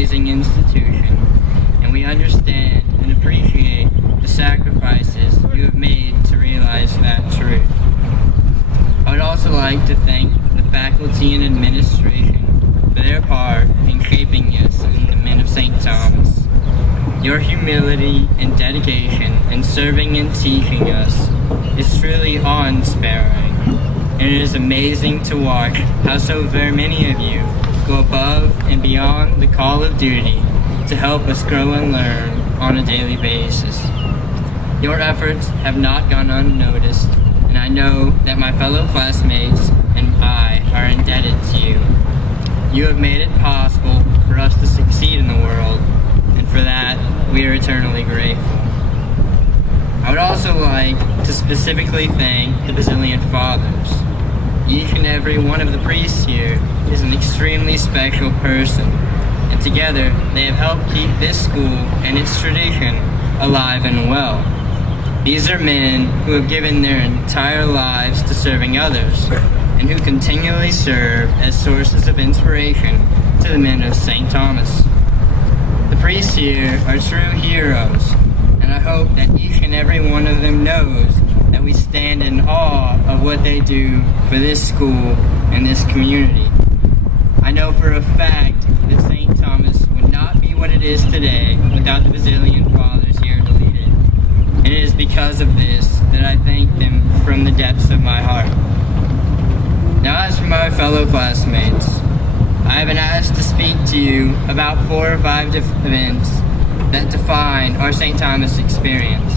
amazing institution, and we understand and appreciate the sacrifices you have made to realize that truth. I would also like to thank the faculty and administration for their part in shaping us in the men of St. Thomas. Your humility and dedication in serving and teaching us is truly awe-inspiring, and it is amazing to watch how so very many of you go above and beyond the call of duty to help us grow and learn on a daily basis. Your efforts have not gone unnoticed, and I know that my fellow classmates and I are indebted to you. You have made it possible for us to succeed in the world, and for that, we are eternally grateful. I would also like to specifically thank the Basilian Fathers. Each and every one of the priests here is an extremely special person, and together they have helped keep this school and its tradition alive and well. These are men who have given their entire lives to serving others, and who continually serve as sources of inspiration to the men of St. Thomas. The priests here are true heroes, and I hope that each and every one of them knows that we stand in awe of what they do for this school and this community. I know for a fact that St. Thomas would not be what it is today without the Basilian Fathers here to lead it. And it is because of this that I thank them from the depths of my heart. Now, as for my fellow classmates, I have been asked to speak to you about 4 or 5 events that define our St. Thomas experience.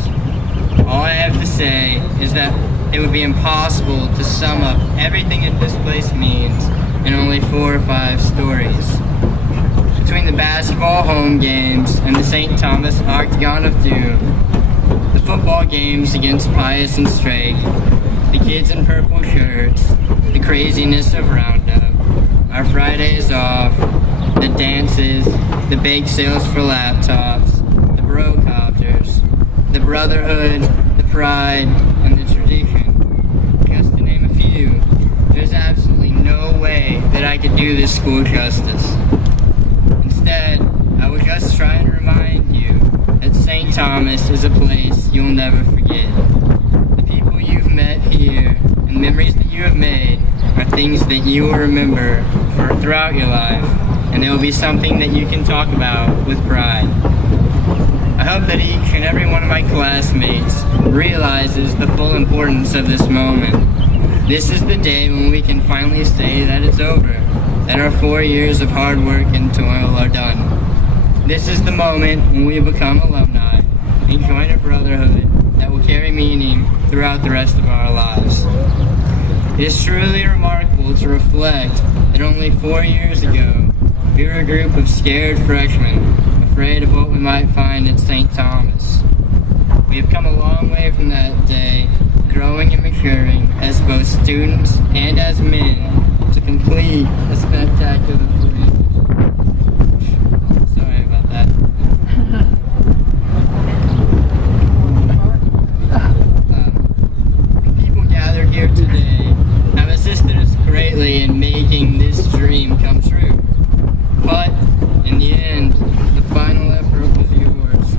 All I have to say is that it would be impossible to sum up everything that this place means in only 4 or 5 stories. Between the basketball home games and the St. Thomas Octagon of Doom, the football games against Pius and Strake, the kids in purple shirts, the craziness of Roundup, our Fridays off, the dances, the bake sales for laptops, the brocopters, the brotherhood, the pride, and the tradition. Just to name a few, there's absolutely no way that I could do this school justice. Instead, I will just try and remind you that St. Thomas is a place you'll never forget. The people you've met here and memories that you have made are things that you will remember for throughout your life, and they will be something that you can talk about with pride. I hope that each and every one of my classmates realizes the full importance of this moment. This is the day when we can finally say that it's over, that our 4 years of hard work and toil are done. This is the moment when we become alumni and join a brotherhood that will carry meaning throughout the rest of our lives. It is truly remarkable to reflect that only 4 years ago, we were a group of scared freshmen, afraid of what we might find at St. Thomas. We have come a long way from that day, growing and maturing as both students and as men to complete a spectacular fleet. Sorry about that. People gathered here today have assisted us greatly in making this dream come true. But in the end, the final effort was yours,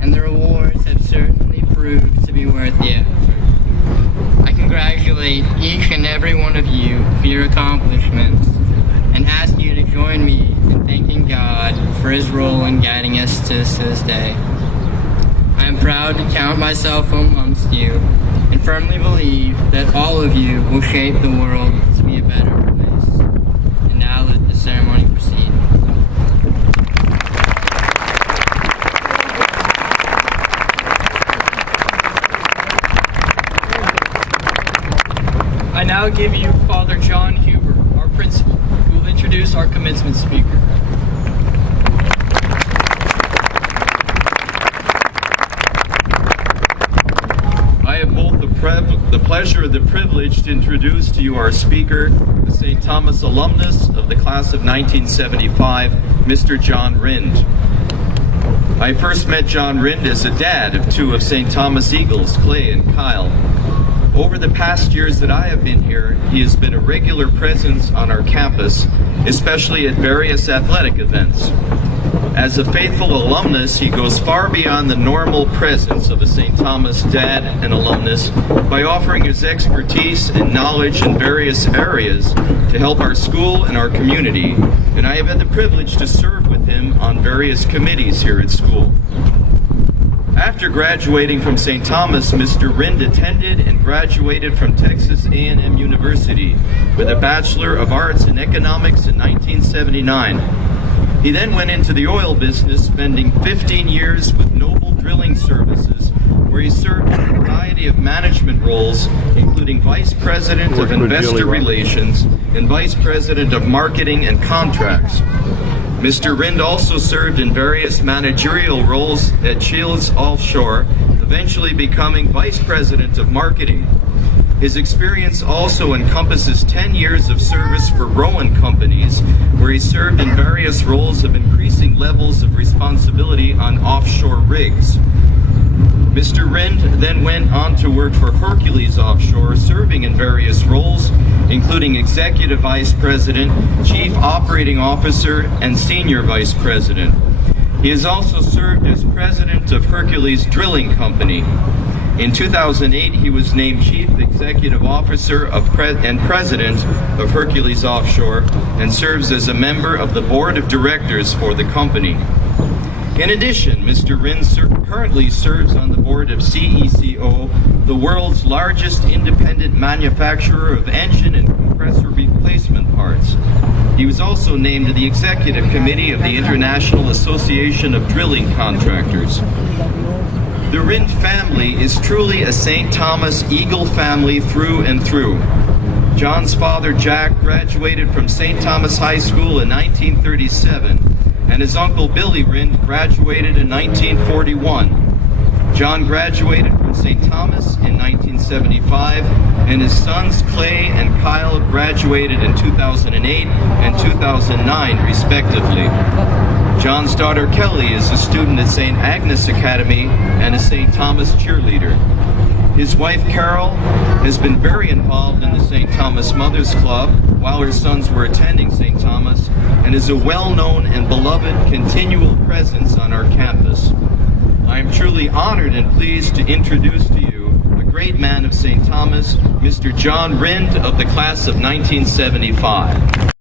and the rewards have certainly proved to be worth the effort. I congratulate each and every one of you for your accomplishments, and ask you to join me in thanking God for His role in guiding us to this day. I am proud to count myself amongst you, and firmly believe that all of you will shape the world to be a better place. And now let the ceremony proceed. I now give you Father John Huber, our principal, who will introduce our commencement speaker. I have both the pleasure and the privilege to introduce to you our speaker, the St. Thomas alumnus of the class of 1975, Mr. John Rind. I first met John Rind as a dad of 2 of St. Thomas Eagles, Clay and Kyle. Over the past years that I have been here, he has been a regular presence on our campus, especially at various athletic events. As a faithful alumnus, he goes far beyond the normal presence of a St. Thomas dad and alumnus by offering his expertise and knowledge in various areas to help our school and our community, and I have had the privilege to serve with him on various committees here at school. After graduating from St. Thomas, Mr. Rind attended and graduated from Texas A&M University with a Bachelor of Arts in Economics in 1979. He then went into the oil business, spending 15 years with Noble Drilling Services, where he served in a variety of management roles, including Vice President of Investor Relations and Vice President of Marketing and Contracts. Mr. Rind also served in various managerial roles at Shields Offshore, eventually becoming Vice President of Marketing. His experience also encompasses 10 years of service for Rowan Companies, where he served in various roles of increasing levels of responsibility on offshore rigs. Mr. Rind then went on to work for Hercules Offshore, serving in various roles, including Executive Vice President, Chief Operating Officer, and Senior Vice President. He has also served as President of Hercules Drilling Company. In 2008, he was named Chief Executive Officer and President of Hercules Offshore and serves as a member of the Board of Directors for the company. In addition, Mr. Rind currently serves on the board of CECO, the world's largest independent manufacturer of engine and compressor replacement parts. He was also named to the Executive Committee of the International Association of Drilling Contractors. The Rind family is truly a St. Thomas Eagle family through and through. John's father, Jack, graduated from St. Thomas High School in 1937, and his uncle Billy Rind graduated in 1941. John graduated from St. Thomas in 1975, and his sons Clay and Kyle graduated in 2008 and 2009, respectively. John's daughter Kelly is a student at St. Agnes Academy and a St. Thomas cheerleader. His wife Carol has been very involved in the St. Thomas Mothers Club while her sons were attending St. Thomas, and is a well-known and beloved continual presence on our campus. I am truly honored and pleased to introduce to you a great man of St. Thomas, Mr. John Rind of the class of 1975.